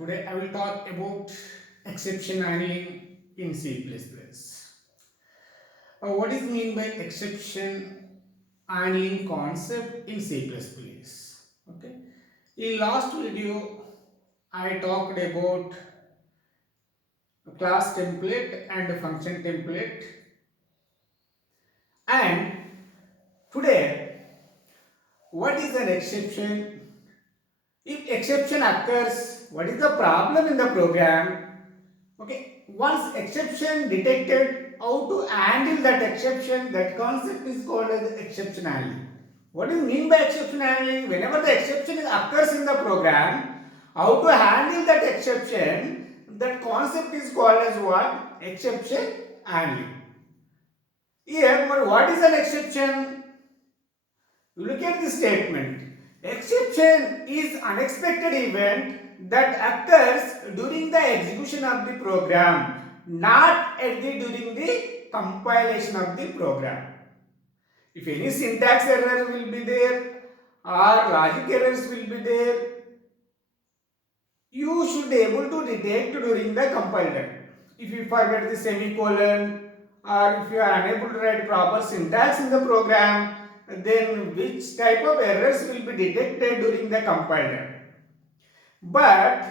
Today I will talk about exception handling in C++. What is mean by exception handling concept in C++? Okay. In last video I talked about class template and function template, and today what is an exception? If exception occurs, what is the problem in the program? Okay, once exception detected, how to handle that exception, that concept is called as exception handling. What do you mean by exception handling? Whenever the exception occurs in the program, how to handle that exception, that concept is called as what? Exception handling. Here, what is an exception? Look at this statement. Exception is unexpected event that occurs during the execution of the program, not during the compilation of the program. If any syntax error will be there or logic errors will be there, you should be able to detect during the compile. If you forget the semicolon or if you are unable to write proper syntax in the program, then which type of errors will be detected during the compiler. But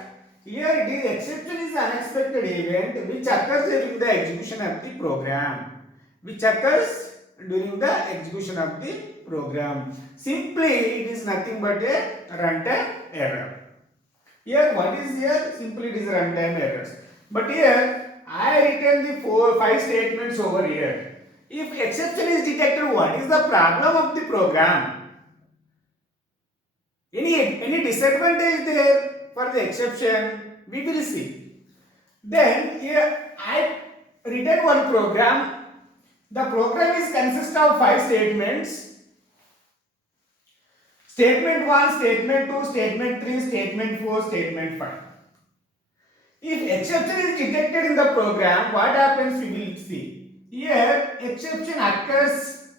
here it is exception is unexpected event which occurs during the execution of the program. Which occurs during the execution of the program. Simply it is nothing but a runtime error. Here what is here? Simply it is runtime errors. But here I written the five statements over here. If exception is detected, what is the problem of the program? Any disadvantage there for the exception? We will see. Then here I written one program. The program is consist of five statements. Statement 1, statement 2, statement 3, statement 4, statement 5. If exception is detected in the program, what happens we will see. Here exception occurs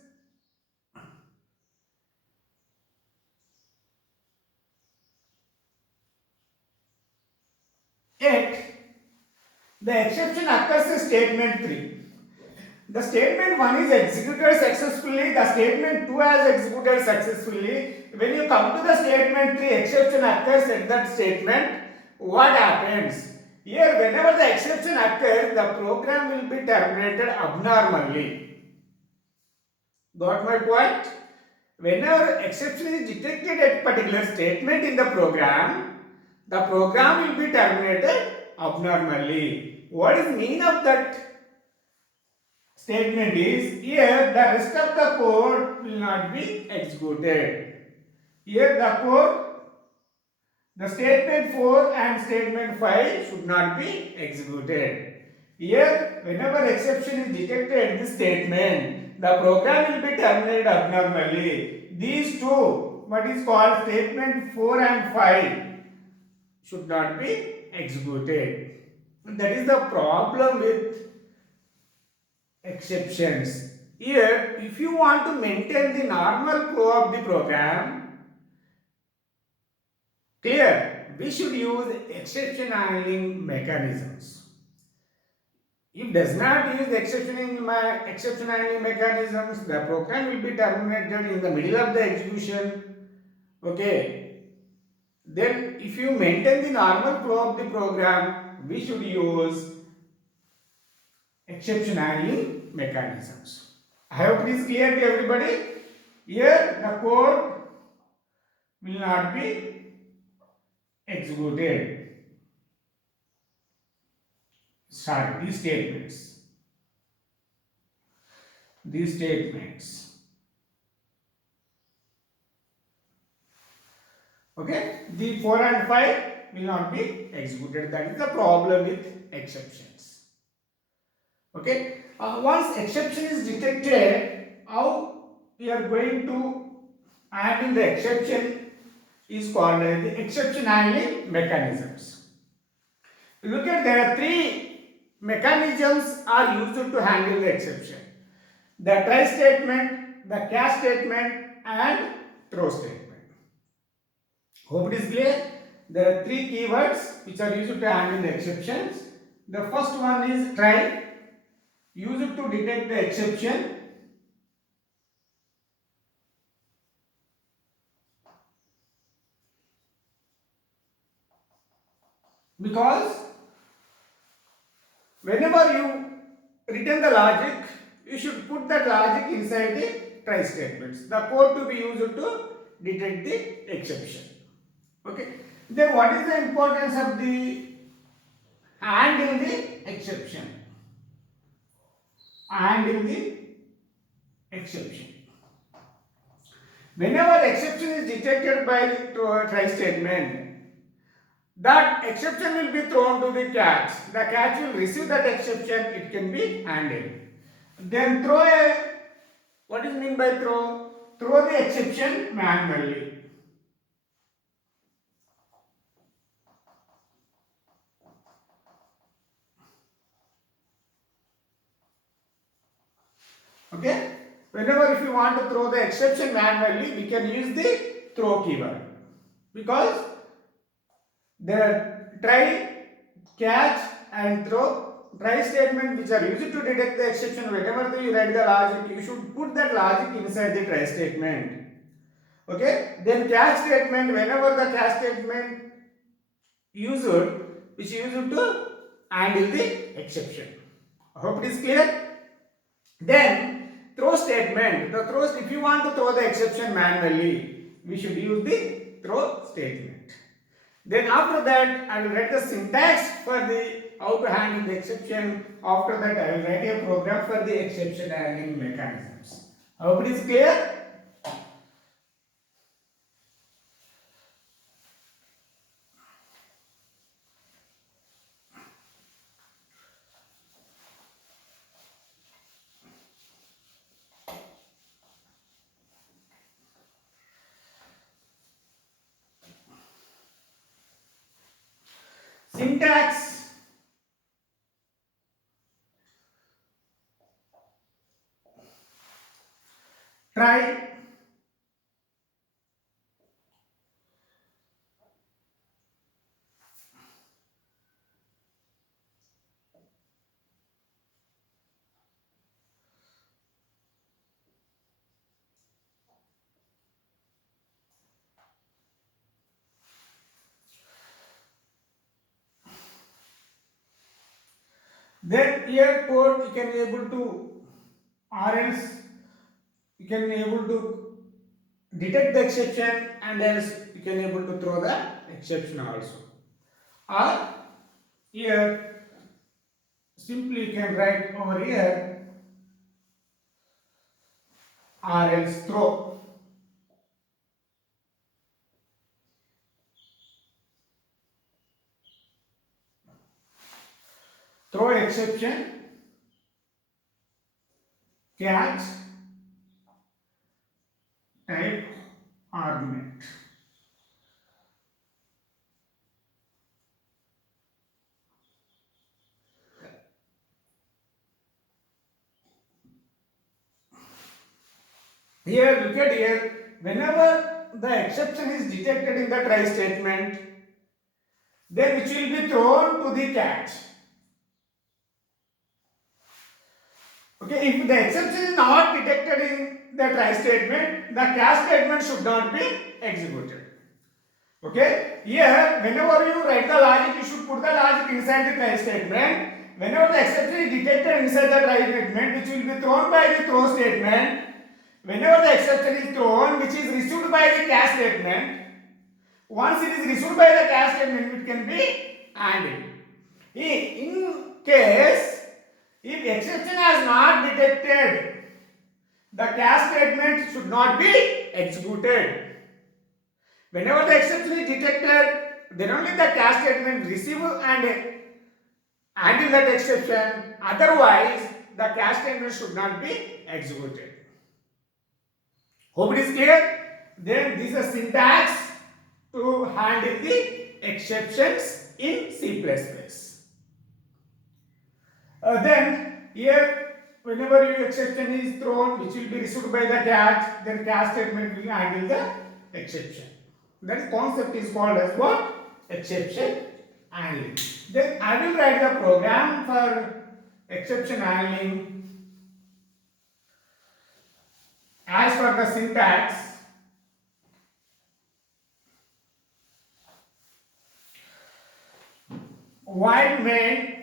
at the exception occurs in statement 3. The statement 1 is executed successfully, the statement 2 has executed successfully. When you come to the statement 3, exception occurs at that statement. What happens? Here whenever the exception occurs, the program will be terminated abnormally. Got my point? Whenever exception is detected at particular statement in the program will be terminated abnormally. What is mean of that statement is, here the rest of the code will not be executed. Here the statement 4 and statement 5 should not be executed. Here, whenever exception is detected in this statement, the program will be terminated abnormally. These two, what is called statement 4 and 5, should not be executed. That is the problem with exceptions. Here, if you want to maintain the normal flow of the program, clear, we should use exception handling mechanisms. If does not use the exception handling mechanisms, the program will be terminated in the middle of the execution. Okay. Then, if you maintain the normal flow of the program, we should use exception handling mechanisms. I hope it is clear to everybody. Here, the code will not be executed. Sorry, these statements. These statements. Okay, the 4 and 5 will not be executed. That is the problem with exceptions. Okay, once exception is detected, how we are going to handle the exception is called the exception handling mechanisms. Look at there are three mechanisms are used to handle the exception: the try statement, the catch statement, and throw statement. Hope it is clear. there are three keywords which are used to handle the exceptions. The first one is try, used to detect the exception. Because whenever you return the logic, you should put that logic inside the try statements. The code to be used to detect the exception. Okay. Then what is the importance of the handle the exception? Handle the exception. Whenever exception is detected by the try statement, that exception will be thrown to the catch. The catch will receive that exception, it can be handled. Then throw a, what is mean by throw? Throw the exception manually. Okay? Whenever if you want to throw the exception manually, we can use the throw keyword. Because the try, catch and throw try statement which are used to detect the exception, whenever you write the logic, you should put that logic inside the try statement. Okay? Then catch statement, whenever the catch statement used, which used to handle the exception. I hope it is clear. Then throw statement. The throw, if you want to throw the exception manually, we should use the throw statement. Then after that, I will write the syntax for the how to handle the exception. After that, I will write a program for the exception handling mechanisms. I hope it is clear. Syntax. Try. Then here code you can able to, or else you can able to detect the exception, and else you can able to throw the exception also. Or here simply you can write over here, or else throw. Throw exception, catch, type argument. Here, look at here, whenever the exception is detected in the try statement, then which will be thrown to the catch. Okay, if the exception is not detected in the try statement, the catch statement should not be executed. Okay, here whenever you write the logic, you should put the logic inside the try statement. Whenever the exception is detected inside the try statement, which will be thrown by the throw statement, whenever the exception is thrown, which is received by the catch statement, once it is received by the catch statement, it can be handled. In case if exception has not detected, the catch statement should not be executed. Whenever the exception is detected, then only the catch statement receive and handle that exception. Otherwise, the catch statement should not be executed. Hope it is clear. Then this is a syntax to handle the exceptions in C++. Then here, whenever your exception is thrown, which will be received by the catch, then catch statement will handle the exception. That concept is called as what? exception handling. Then I will write the program for exception handling as for the syntax. While main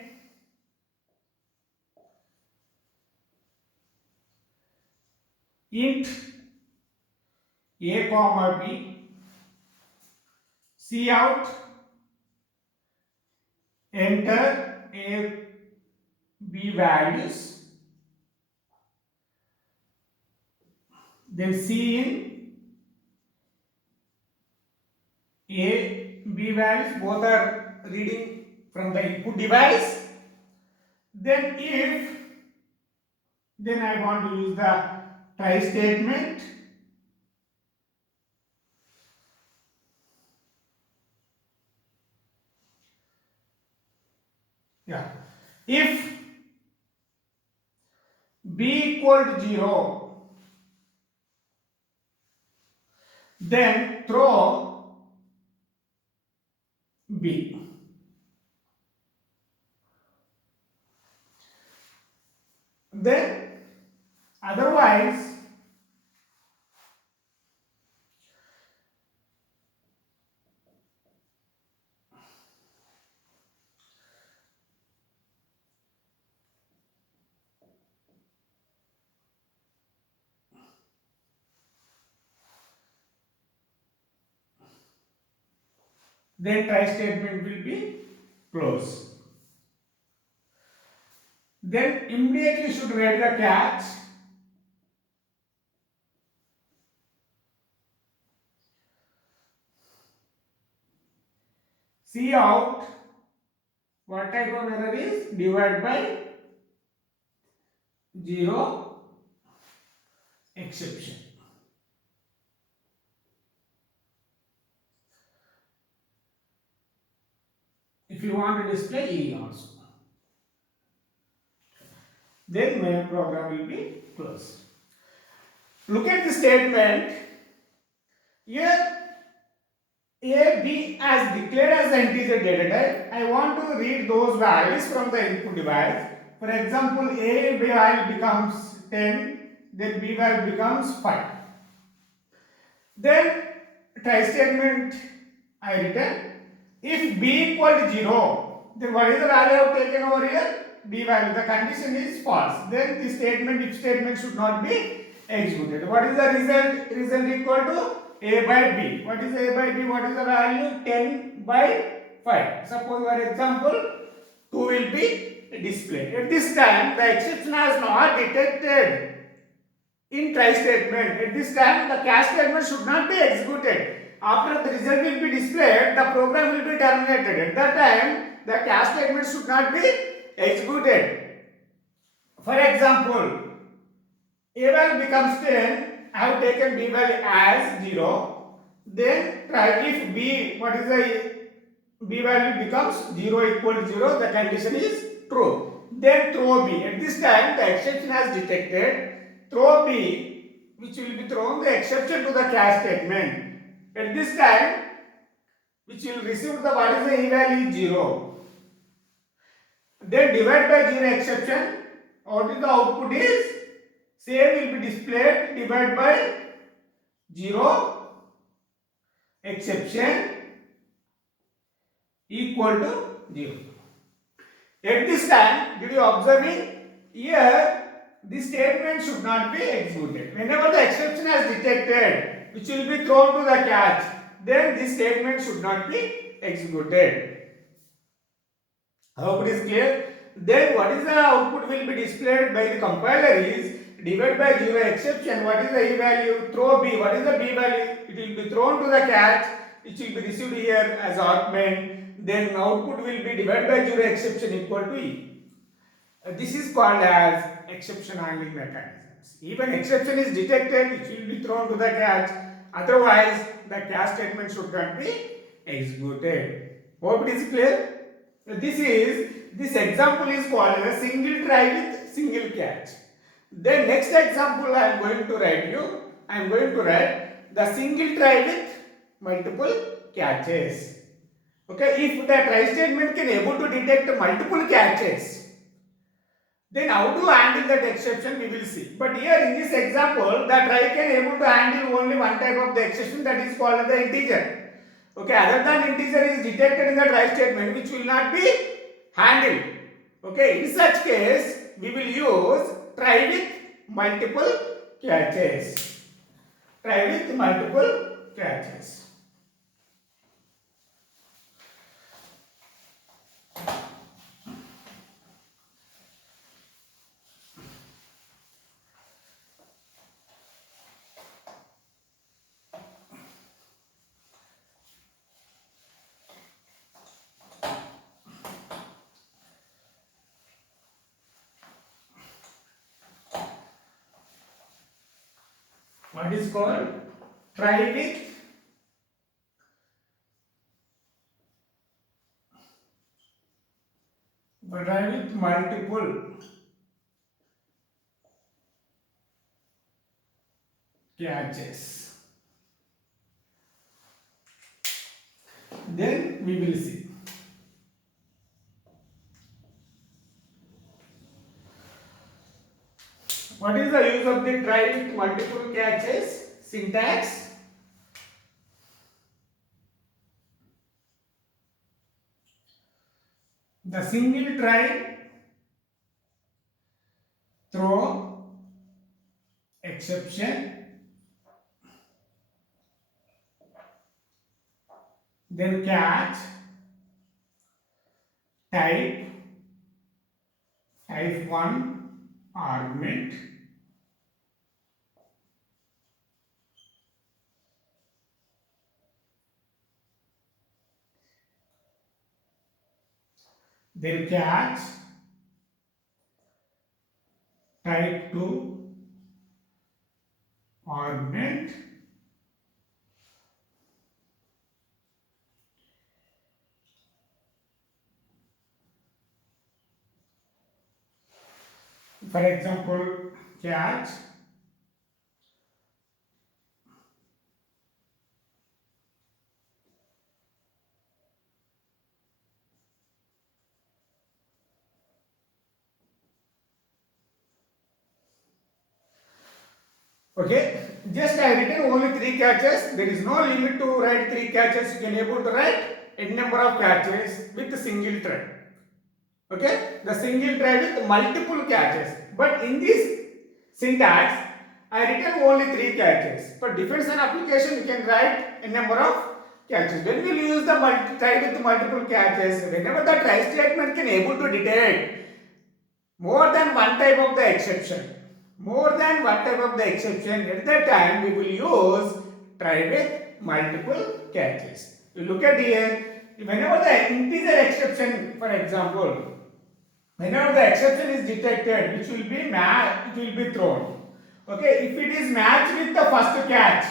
int a comma b, cout, enter a b values, then cin a b values, both are reading from the input device. Then if, then I want to use the try statement. Yeah. If b equal to 0, then throw b. Then otherwise, then try statement will be close. Then immediately should write the catch. Cout, what type of error is? Divide by 0 exception. If you want to display E also, then my program will be closed. Look at the statement. Here A, B as declared as the integer data type. I want to read those values from the input device. For example, A value becomes 10, then B value becomes 5. Then try statement I return. If B equal to 0, then what is the value I have taken over here? B value. The condition is false. Then the statement, if statement should not be executed. What is the result? Result equal to A by B. What is A by B? What is the value? 10 by 5. Suppose for example, 2 will be displayed. At this time, the exception has not detected in try statement. At this time, the catch statement should not be executed. After the result will be displayed, the program will be terminated. At that time, the catch statement should not be executed. For example, A value becomes 10, I have taken B value as 0. Then try if B, what is the B value becomes 0 equal to 0, the condition is true. Then throw B. At this time, the exception has detected. Throw B, which will be thrown the exception to the catch statement. At this time, which will receive the what is the E value 0. Then divide by 0 exception. What is the output is? Same will be displayed. Divide by 0 exception equal to 0. At this time, did you observe it? Here, this statement should not be executed. Whenever the exception has detected, which will be thrown to the catch, then this statement should not be executed. I hope it is clear. Then what is the output will be displayed by the compiler is divide by 0 exception. What is the E value? Throw B. What is the B value? It will be thrown to the catch, which will be received here as argument. Then output will be divide by 0 exception equal to E. This is called as exception handling mechanisms. Even exception is detected, which will be thrown to the catch. Otherwise, the catch statement should not be executed. Hope it is clear. This example is called as single try with single catch. Then next example I am going to write you. I am going to write the single try with multiple catches. Okay, if the try statement can able to detect multiple catches, then how to handle that exception we will see. But here in this example, the try can able to handle only one type of the exception, that is called the integer. Okay, other than integer is detected in the try statement, which will not be handled. Okay, in such case, we will use try with multiple catches. Try with multiple catches. What is called try with multiple catches. Then we will see. What is the use of the try with multiple catches? Syntax. The single try throw exception, then catch type 1 argument, then catch type 2 argument, for example catch okay, just I written only 3 catches. There is no limit to write 3 catches. You can able to write n number of catches with a single try. Okay, the single try with multiple catches. But in this syntax, I written only 3 catches. For defense and application, you can write a number of catches. When we use the try with multiple catches, whenever the try statement can able to detect more than one type of the exception, at that time we will use try with multiple catches. You look at here, whenever the integer exception, for example, whenever the exception is detected, it will be thrown. Okay, if it is matched with the first catch,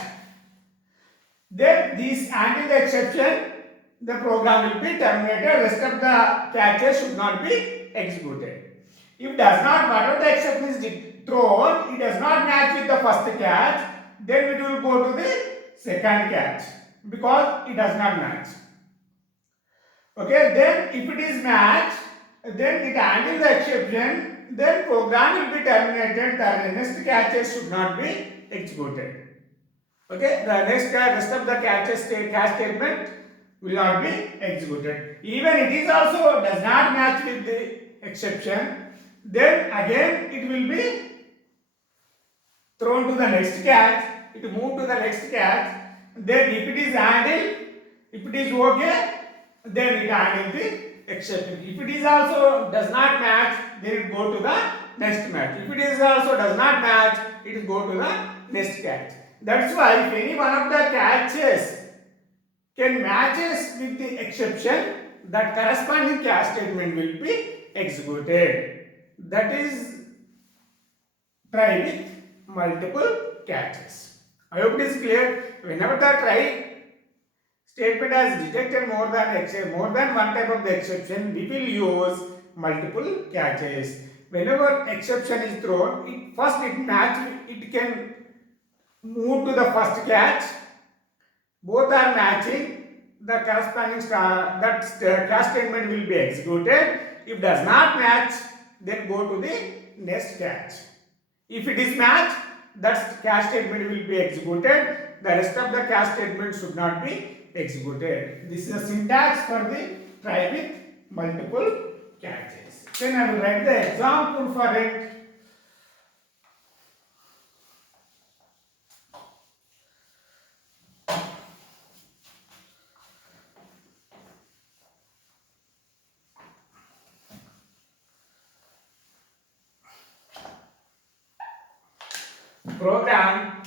then this handle the exception, the program will be terminated. Rest of the catches should not be executed. If does not, whatever the exception is thrown, it does not match with the first catch, then it will go to the second catch because it does not match. Okay, then if it is matched, then it handles the exception, then program will be terminated. The next catches should not be executed. Okay, the rest of the catch statement will not be executed. Even it is also does not match with the exception, then again it will be thrown to the next catch. It will move to the next catch. Then if it is handled, if it is okay, then it handles the exception. If it is also does not match, then it go to the next match. If it is also does not match, it will go to the next catch. That's why if any one of the catches can matches with the exception, that corresponding catch statement will be executed. That is try with multiple catches. I hope it is clear. Whenever the try statement has detected more than one type of the exception, we will use multiple catches. Whenever exception is thrown, it can move to the first catch. Both are matching. the corresponding catch statement will be executed. If does not match, then go to the next catch. If it is matched, that catch statement will be executed. The rest of the catch statement should not be executed. This is a syntax for the try with multiple catches. Then I will write the example for it. Program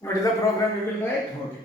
what is the program you will write? Okay.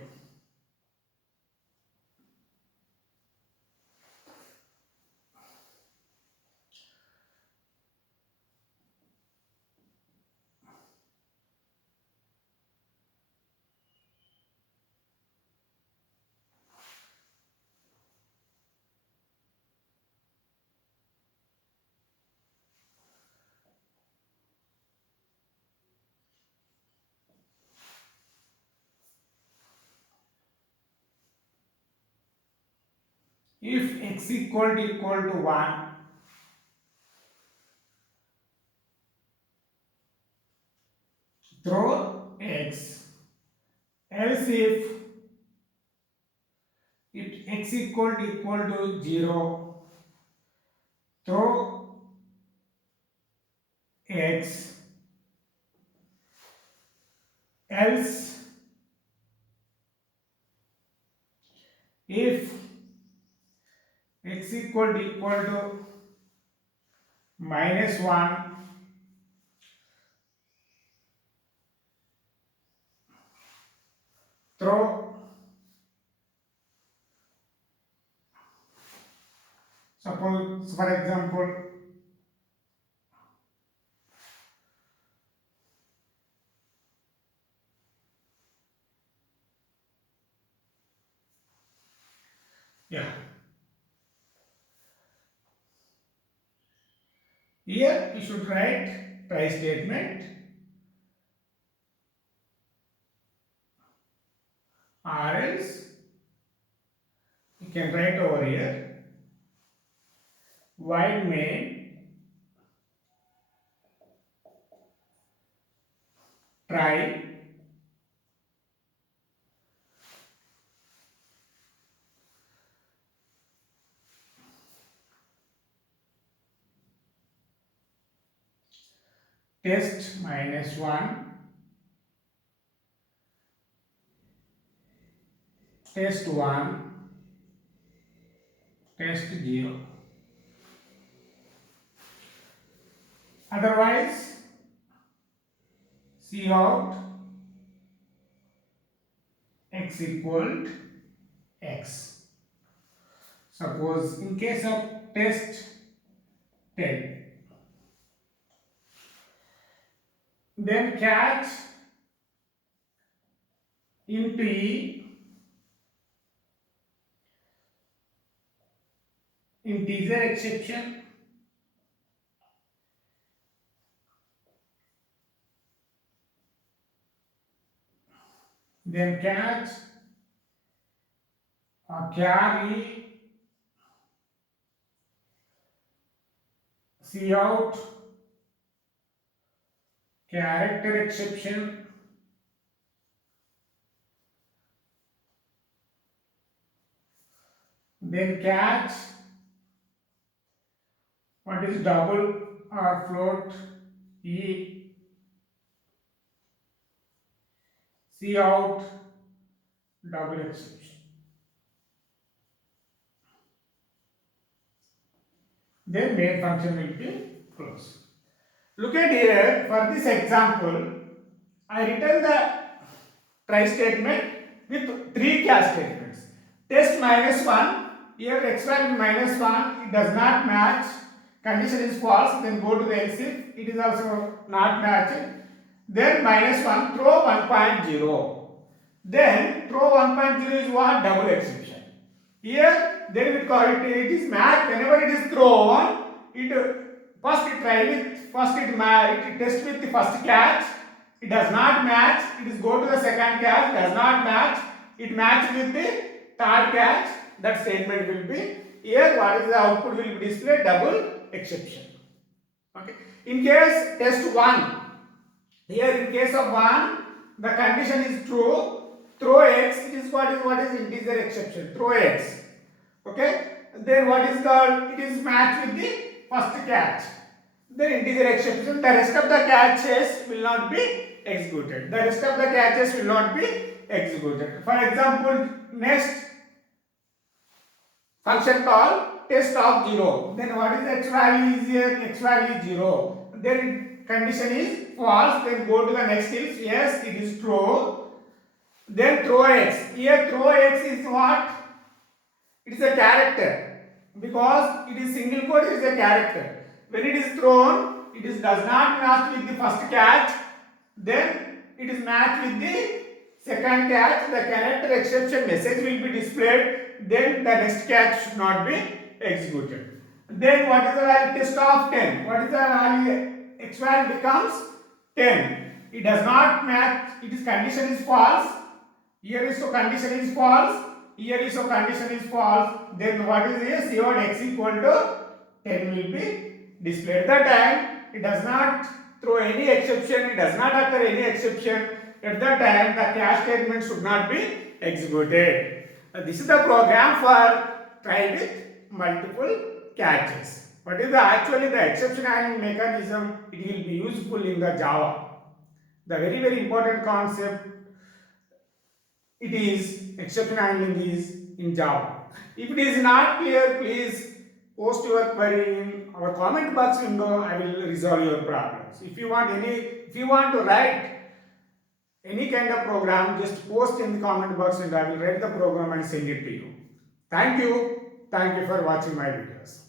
If x equal to 1, throw x. Else if x equal to 0, throw x. Else if x equal to -1, throw, suppose for example yeah, here you should write try statement, or else you can write over here while main try test -1, test 1, test 0. Otherwise, see out x equal x. Suppose in case of test 10, then catch into E integer exception, then catch carry see out character exception, then catch what is double or float E, see out double exception. Then main function will be closed. Look at here, for this example, I written the try statement with three catch statements. Test -1, here x value -1, it does not match, condition is false, then go to the else if it is also not matching. Then -1, throw 1.0. Then throw 1.0 is what? Double exception. Here, then it is matched. Whenever it is thrown, it first it try with first it tests with the first catch, it does not match, it is go to the second catch, does not match, it matches with the third catch, that statement will be here. What is the output will be displayed? Double exception. Okay. In case test 1, here in case of 1, the condition is true, throw x, it is what is integer exception, throw x. Okay. Then what is called? It is matched with the first catch. Then integer exception. The rest of the catches will not be executed. The rest of the catches will not be executed. For example, next function call test of 0. Then what is the x value is here? X value is 0. Then condition is false. Then go to the next is yes, it is true. Then throw x. Here throw x is what? It is a character. Because it is single quote, it is a character. When it is thrown, it is does not match with the first catch. Then it is matched with the second catch. The character exception message will be displayed. Then the next catch should not be executed. Then what is the value? Test of 10. What is the value? X value becomes 10. It does not match. It is condition is false. Here is so condition is false. Here is so condition is false. Then what is this? Your x equal to 10 will be displayed. At that time, it does not throw any exception. It does not occur any exception. At that time, the catch statement should not be executed. This is the program for try with multiple catches. What is the actually the exception handling mechanism? It will be useful in the Java. The very important concept. It is exception handling is in Java. If it is not clear, please post your query in our comment box window. I will resolve your problems. If you want to write any kind of program, just post in the comment box and I will write the program and send it to you. Thank you for watching my videos.